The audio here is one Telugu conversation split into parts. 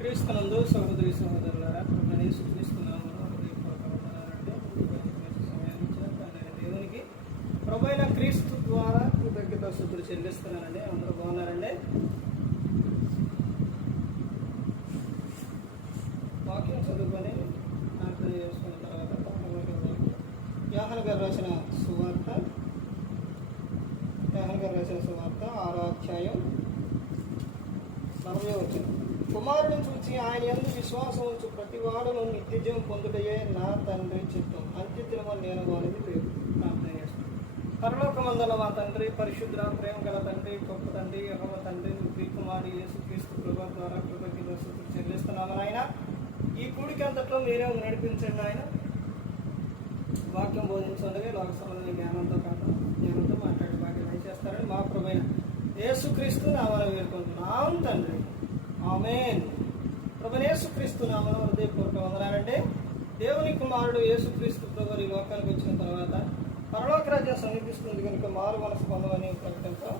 క్రీస్తునందు సహోదరి సహోదరులారా, ప్రభువైన యేసుక్రీస్తు నామములో హృదయపూర్వక వందనాలండి. దేవునికి ప్రభువైన క్రీస్తు ద్వారా కృతజ్ఞతాస్తుతులు చెల్లిస్తున్నానండి. అందరూ బాగున్నారండి. వాక్యం చదువుకొని ప్రార్థన చేసుకున్న తర్వాత యోహాను గారు రాసిన సువార్త 6వ అధ్యాయం 40వ వచనం. కుమారుని చూచి ఆయన యందు విశ్వాసం ఉంచు ప్రతి వాడును నిత్యజీవం పొందుటయే నా తండ్రి చిత్తం. అంత్యదినమని నేను వారిని ప్రార్థన చేస్తాను. పరలోకమందున మా తండ్రి, పరిశుద్ధ ప్రేమ గల తండ్రి, గొప్ప తండ్రి, యెహోవా తండ్రి, మీ కుమారి యేసుక్రీస్తు ప్రభువు ద్వారా కృతజ్ఞతాస్తుతులు చెల్లిస్తున్నాము నాయన. ఈ కూడికి అంతట్లో మీరే నడిపించండి నాయన. వాక్యం బోధించండి. లోక సంబంధమైన జ్ఞానంతో మాట్లాడే వాక్యం చేస్తారని మా ప్రభువైన యేసుక్రీస్తు నామమున వేడుకుంటున్నాం తండ్రి. ఆమేన్. ప్రభువైన యేసుక్రీస్తు నామమున హృదయపూర్వక వందనాలండి. దేవుని కుమారుడు యేసుక్రీస్తు ప్రభువు ఈ లోకానికి వచ్చిన తర్వాత పరలోక రాజ్యం సమీపిస్తుంది కనుక మారు మనసు పొందమని ప్రకటనతో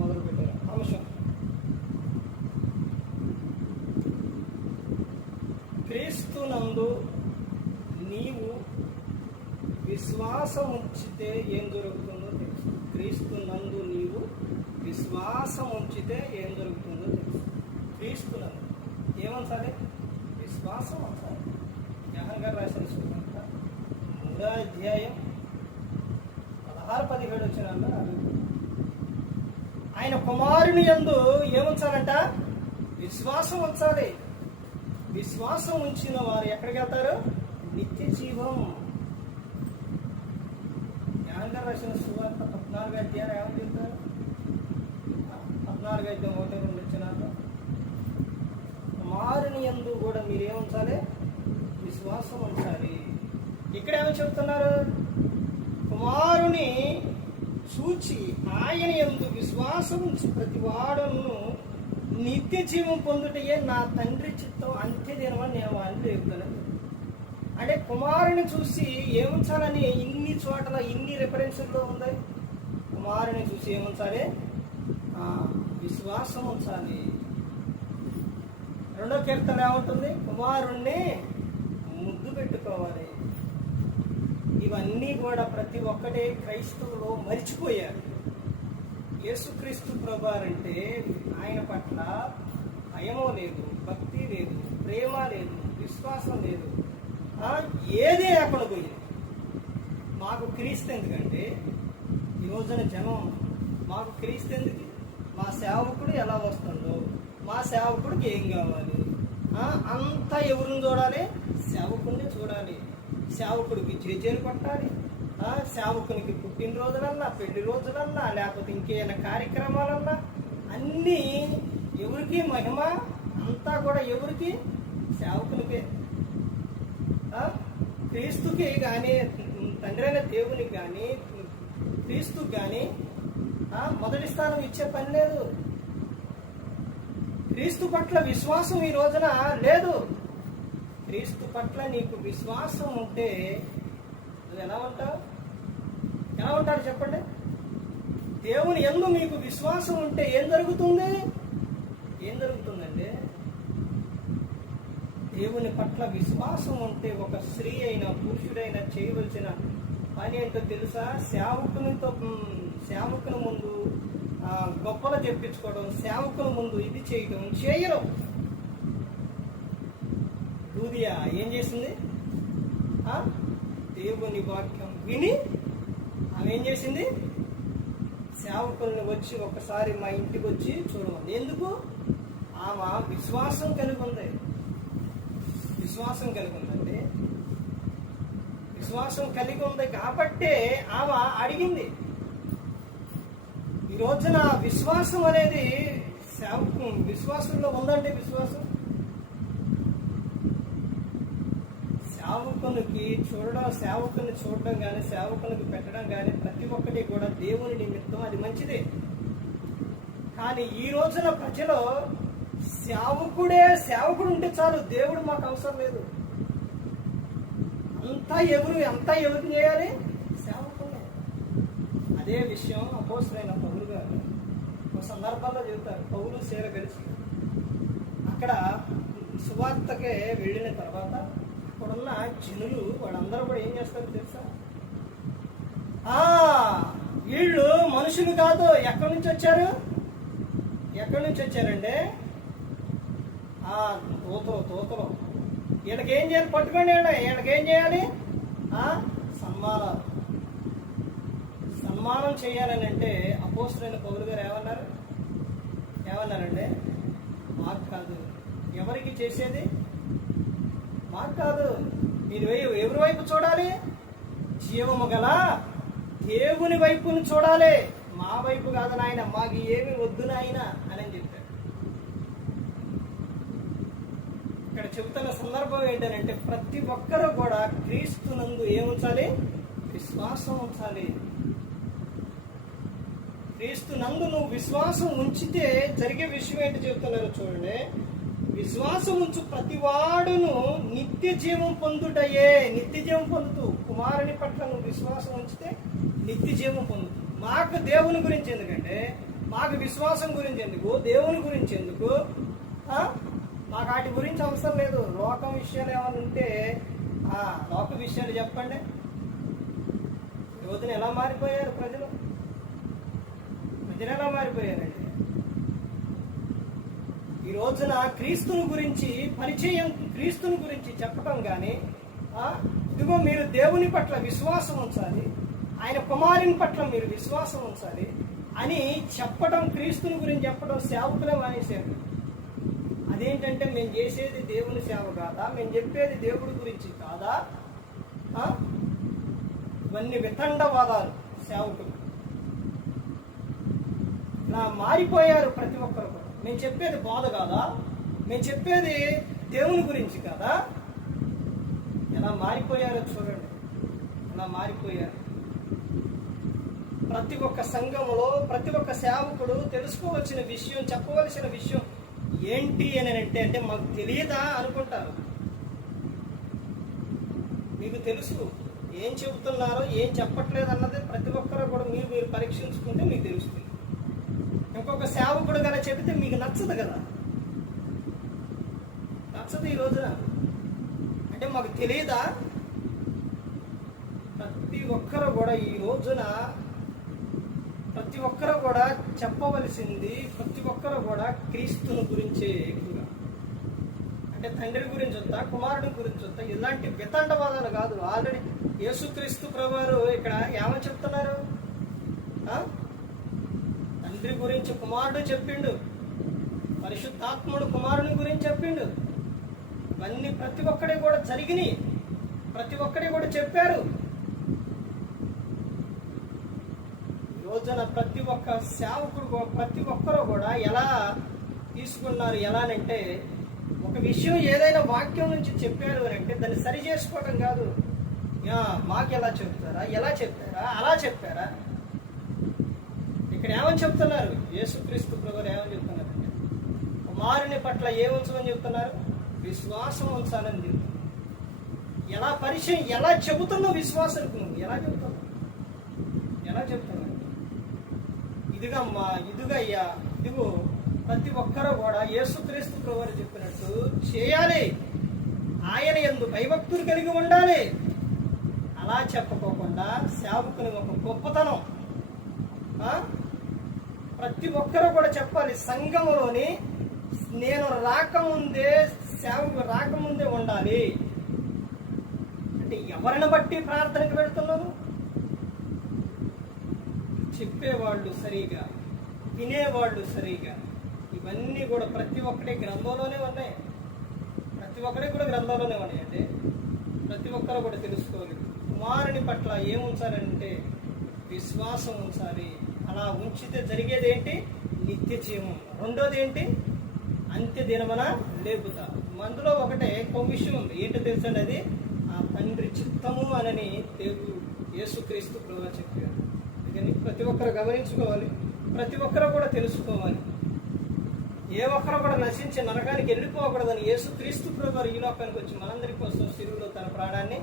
మొదలుపెట్టారు. అంశం క్రీస్తునందు నీవు విశ్వాసం ఉంచితే ఏం జరుగుతుందో తెలుసు. క్రీస్తునందు నీవు విశ్వాసం ఉంచితే ఏం జరుగుతుందో తెలుసు. క్రీస్తునందు ఏమవుతాలి? విశ్వాసం అవుతాలి. యోహాను గారు రాసిన సువార్త 3వ అధ్యాయం 16-17 వచనాల్లో ఆయన కుమారుని యందు ఏముంచాలంట? విశ్వాసం ఉంచాలి. విశ్వాసం ఉంచిన వారు ఎక్కడికి వెళ్తారు? నిత్య జీవం. యోహాను గారు రాసిన సువార్త 14వ అధ్యాయం ఏమని చెప్తారు? 14వ అధ్యాయం 1-2 వచనాల్లో కుమారుని యందు కూడా మీరు ఏముంచాలి? విశ్వాసం ఉంచాలి. ఇక్కడ ఏమని చెప్తున్నారు? కుమారుని చూచి ఆయన యందు విశ్వాసం ఉంచి ప్రతి వాడును నిత్య జీవం పొందుటయే నా తండ్రి చిత్తం. అంత్యదినమని నేను వారిని చెప్తాను. అంటే కుమారుని చూసి ఏముంచాలని ఇన్ని చోట్ల ఇన్ని రెఫరెన్సుల్లో ఉంది. కుమారుని చూసి ఏముంచాలి? విశ్వాసం ఉంచాలి. 2వ కీర్తన ఏముంటుంది? కుమారుణ్ణి ముద్దు పెట్టుకోవాలి. ఇవన్నీ కూడా ప్రతి ఒక్కటే క్రైస్తవులు మరిచిపోయారు. యేసుక్రీస్తు ప్రభువారంటే ఆయన పట్ల భయము లేదు, భక్తి లేదు, ప్రేమ లేదు, విశ్వాసం లేదు, ఏదే లేకుండా పోయింది. మాకు క్రీస్తు ఎందుకంటే ఈ రోజున జనం మాకు క్రీస్తు ఎందుకు? మా సేవకుడు ఎలా వస్తుందో, మా సేవకుడికి ఏం కావాలి, అంతా ఎవరిని చూడాలి? సేవకుడిని చూడాలి. సేవకుడికి జేజేలు కొట్టాలి. సేవకునికి పుట్టినరోజులన్నా, పెళ్లి రోజులన్నా, లేకపోతే ఇంకేమైనా కార్యక్రమాలన్నా అన్నీ ఎవరికి మహిమ? అంతా కూడా ఎవరికి? సేవకునికే. క్రీస్తుకి కానీ, తండ్రి అయిన దేవునికి కానీ, క్రీస్తుకి కానీ మొదటి స్థానం ఇచ్చే పని లేదు. క్రీస్తు పట్ల విశ్వాసం ఈ రోజున లేదు. క్రీస్తు పట్ల నీకు విశ్వాసం ఉంటే నువ్వు ఎలా ఉంటాడు చెప్పండి? దేవుని యందు మీకు విశ్వాసం ఉంటే ఏం జరుగుతుంది? ఏం జరుగుతుందండి? దేవుని పట్ల విశ్వాసం ఉంటే ఒక స్త్రీ అయినా పురుషుడైనా చేయవలసిన పని ఏంటో తెలుసా? సేవకుని ముందు గొప్పలు చెప్పించుకోవడం, సేవకుల ముందు ఇది చేయరు. లూదియా ఏం చేసింది? దేవుని వాక్యం విని ఆమె ఏం చేసింది? సేవకుల్ని వచ్చి ఒకసారి మా ఇంటికి వచ్చి చూడమంది. ఎందుకు? ఆమె విశ్వాసం కలిగి ఉంది. విశ్వాసం కలిగి ఉందండి. విశ్వాసం కలిగి ఉంది కాబట్టే ఆమె అడిగింది. ఈ రోజున విశ్వాసం అనేది విశ్వాసంలో ఉందండి. విశ్వాసం సేవకుని చూడడం కానీ, సేవకునికి పెట్టడం కానీ ప్రతి ఒక్కటి కూడా దేవుని నిమిత్తం అది మంచిదే. కానీ ఈ రోజున ప్రజలు సేవకుడు ఉంటే చాలు, దేవుడు మాకు అవసరం లేదు. అంతా ఎవరిని చేయాలి? సేవకుడే. అదే విషయం అపోస్తలుడైన పౌలు గారు ఒక సందర్భంలో చెబుతారు. పౌలు సేవ కలిసి అక్కడ సువార్తకే వెళ్ళిన తర్వాత అక్కడున్న జనులు వాళ్ళందరూ కూడా ఏం చేస్తారో తెలుసా? వీళ్ళు మనుషులు కాదు, ఎక్కడి నుంచి వచ్చారు? ఎక్కడి నుంచి వచ్చారండి? తోతలు. వీళ్ళకేం చేయాలి? పట్టుకోండి. వీళ్ళకేం చేయాలి? సన్మానం చేయాలని అంటే అపోస్తలుడైన పౌలు గారు ఏమన్నారండి? మాకు కాదు. ఎవరికి చేసేది? మాకు కాదు. మీరు ఎవరి వైపు చూడాలి? జీవము గల దేవుని వైపుని చూడాలి, మా వైపు కాదు నాయన, మాకు ఏమి వద్దు నాయన అని చెప్పారు. ఇక్కడ చెబుతున్న సందర్భం ఏంటంటే ప్రతి ఒక్కరూ కూడా క్రీస్తునందు ఏముంచాలి? విశ్వాసం ఉంచాలి. క్రీస్తునందు నువ్వు విశ్వాసం ఉంచితే జరిగే విషయం ఏంటి చెబుతున్నారు చూడండి. విశ్వాసం ఉంచు ప్రతివాడును నిత్య జీవం పొందుటయే. నిత్య జీవం పొందుతూ కుమారుని పట్ల నువ్వు విశ్వాసం ఉంచితే నిత్య జీవం పొందుతూ. మాకు దేవుని గురించి ఎందుకంటే, మాకు విశ్వాసం గురించి ఎందుకు, దేవుని గురించి ఎందుకు, మాకు వాటి గురించి అవసరం లేదు. లోకం విషయాలు ఏమైనా ఉంటే లోక విషయాలు చెప్పండి. యువతను ఎలా మారిపోయారు ప్రజలు ఎలా మారిపోయారండి? ఈ రోజున క్రీస్తుని గురించి పరిచయం, క్రీస్తుని గురించి చెప్పటం కానీ, ఇదిగో మీరు దేవుని పట్ల విశ్వాసం ఉంచాలి, ఆయన కుమారుని పట్ల మీరు విశ్వాసం ఉంచాలి అని చెప్పటం, క్రీస్తుని గురించి చెప్పడం సేవకులే మానేశారు. అదేంటంటే మేము చేసేది దేవుని సేవ కాదా, మేము చెప్పేది దేవుడి గురించి కాదా? ఇవన్నీ వితండవాదాలు. సేవకులు ఇలా మారిపోయారు ప్రతి ఒక్కరు కూడా. మేము చెప్పేది బాధ కాదా, మేము చెప్పేది దేవుని గురించి కాదా? ఎలా మారిపోయారో చూడండి, ఎలా మారిపోయారు. ప్రతి ఒక్క సంఘములో ప్రతి ఒక్క సేవకుడు తెలుసుకోవాల్సిన విషయం, చెప్పవలసిన విషయం ఏంటి అని అంటే మాకు తెలియదా అనుకుంటారు. మీకు తెలుసు ఏం చెబుతున్నారో ఏం చెప్పట్లేదు అన్నది ప్రతి ఒక్కరు కూడా మీరు పరీక్షించుకుంటే మీకు తెలుస్తుంది. ఇంకొక సేవకుడు కదా చెబితే మీకు నచ్చదు కదా, నచ్చదు ఈ రోజున. అంటే మాకు తెలియదా? ప్రతి ఒక్కరు కూడా ఈ రోజున ప్రతి ఒక్కరు కూడా చెప్పవలసింది, ప్రతి ఒక్కరు కూడా క్రీస్తుని గురించే ఎక్కువగా. అంటే తండ్రి గురించి వద్దా, కుమారుడి గురించి వద్దా, ఇలాంటి వితండవాదాలు కాదు. ఆల్రెడీ యేసుక్రీస్తు ప్రభువారు ఇక్కడ ఏమని చెప్తున్నారు? తండ్రి గురించి కుమారుడు చెప్పిండు, పరిశుద్ధాత్ముడు కుమారుని గురించి చెప్పిండు. ఇవన్నీ ప్రతి ఒక్కడే కూడా జరిగినాయి, ప్రతి ఒక్కడే కూడా చెప్పారు. రోజున ప్రతి ఒక్క సేవకుడు, ప్రతి ఒక్కరూ కూడా ఎలా తీసుకున్నారు? ఎలానంటే ఒక విషయం ఏదైనా వాక్యం నుంచి చెప్పారు అని అంటే దాన్ని సరి చేసుకోవడం కాదు. మాకు ఎలా చెప్తారా, ఎలా చెప్పారా, అలా చెప్పారా? ఇక్కడ ఏమని చెప్తున్నారు? యేసుక్రీస్తు ప్రభువు ఏమని చెప్తున్నారంటే కుమారుని పట్ల ఏ ఉంచమని చెప్తున్నారు? విశ్వాసం ఉంచాలని చెప్తున్నారు. ఎలా పరిచయం, ఎలా చెబుతున్నావు విశ్వాసానికి? నువ్వు ఎలా చెప్తున్నావు? ఎలా చెప్తున్నావు? ఇదిగయ్యా, ఇదిగో ప్రతి ఒక్కరూ కూడా యేసుక్రీస్తు ప్రభువు చెప్పినట్టు చేయాలి, ఆయన యందు భయభక్తులు కలిగి ఉండాలి. అలా చెప్పకోకుండా సేవకుని ఒక గొప్పతనం ప్రతి ఒక్కరూ కూడా చెప్పాలి. సంఘములోని నేను రాకముందే, సేవకు రాకముందే ఉండాలి. అంటే ఎవరిని బట్టి ప్రార్థనకు పెడుతున్నాను? చెప్పేవాళ్ళు సరిగా, వినేవాళ్ళు సరిగా. ఇవన్నీ కూడా ప్రతి ఒక్కటి గ్రంథంలోనే ఉన్నాయి, ప్రతి ఒక్కటి కూడా గ్రంథంలోనే ఉన్నాయండి. ప్రతి ఒక్కరు కూడా తెలుసుకోవాలి. కుమారుని పట్ల ఏముంచాలంటే విశ్వాసం ఉంచాలి. అలా ఉంచితే జరిగేది ఏంటి? నిత్య జీవం. రెండోది ఏంటి? అంత్య దినమున లేపుతా. అందులో ఒకటే ఒక విషయం ఉంది. ఏంటో తెలుసండి? అది ఆ తండ్రి చిత్తము అని దేవుడు యేసుక్రీస్తు ప్రభువు చెప్పారు. అందుకని ప్రతి ఒక్కరు గమనించుకోవాలి, ప్రతి ఒక్కరు కూడా తెలుసుకోవాలి. ఏ ఒక్కరు కూడా నశించి నరకానికి వెళ్ళిపోకూడదని యేసుక్రీస్తు ప్రభువు ఈ లోకానికి వచ్చి మనందరి కోసం సిలువలో తన ప్రాణాన్ని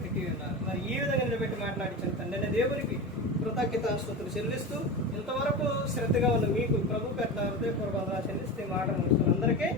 పెట్టి ఉన్నారు. మరి ఈ విధంగా నిలబెట్టి మాట్లాడించిన తండ్రి దేవునికి కృతజ్ఞతాస్తుతులు చెల్లిస్తూ ఇంతవరకు శ్రద్ధగా ఉన్న మీకు ప్రభు పెట్ట హృదయపూర్వకంగా చెల్లిస్తే మాట అందరికీ